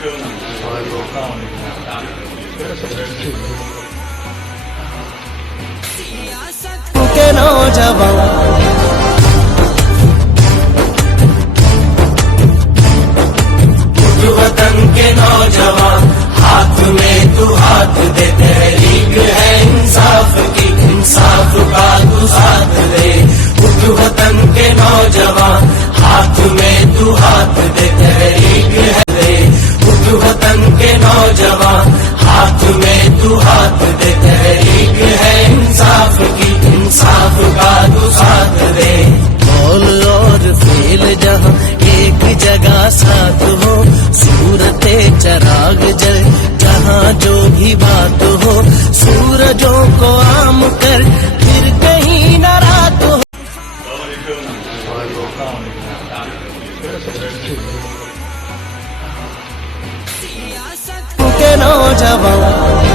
کے نوجوان وطن کے نوجوان ہاتھ میں تو ہاتھ دے، تحریک ہے انصاف کی، انصاف کا تو ساتھ دے۔ اٹھ وطن کے نوجوان ہاتھ میں تو ہاتھ دے، تحریک ہے دے۔ اٹھ وطن کے نوجوان ہاتھ میں تو ہاتھ دے، تحریک ہے انصاف کی، انصاف کا تو ساتھ دے۔ قول اور فعل جہاں ایک جگہ ساتھ ہو، صورت چراغ جل جہاں جو بھی بات ہو، سورجوں کو عام کر پھر کہیں نہ رات ہو۔ کے نوجوان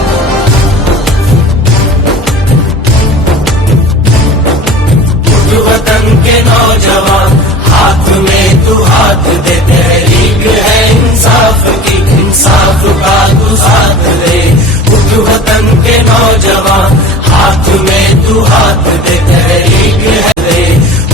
وطن کے نوجوان ہاتھ میں تو ہاتھ دے، تحریک ہے انصاف کی، انصاف کا تو ساتھ دے۔ اٹھ وطن کے نوجوان ہاتھ میں تو ہاتھ دے، تحریک ہے دے۔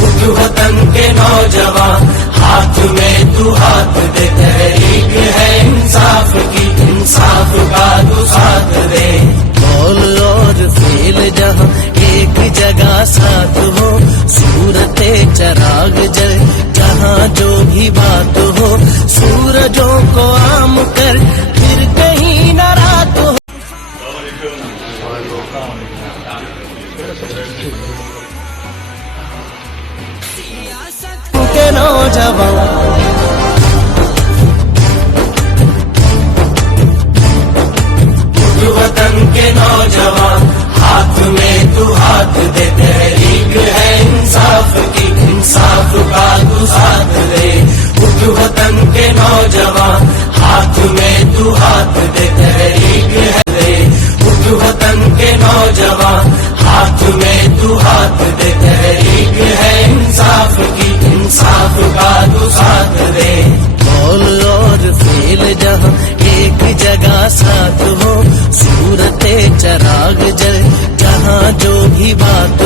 اٹھ وطن کے نوجوان ہاتھ میں تو ہاتھ دے، تحریک ہے انصاف کی، انصاف کا تو ساتھ دے۔ قول اور فعل جہاں ایک جگہ ساتھ ہو، صورت چراغ جل جہاں جو بھی بات ہو، سورجوں کو عام کر پھر کہیں نہ رات ہو۔ کے نوجوان وطن کے نوجوان ہاتھ میں تو ہاتھ دے، تحریک ہے انصاف کی، انصاف کا تو ساتھ دے۔ اٹھ وطن کے نوجوان ہاتھ میں تو ہاتھ دے، تحریک ہے دے۔ اٹھ وطن کے نوجوان ہاتھ میں تو ہاتھ دے، تحریک ہے انصاف کی، انصاف کا تو ساتھ دے۔ قول اور فعل جہاں ایک جگہ ساتھ ہو، صورت چراغ جل جہاں جو بھی بات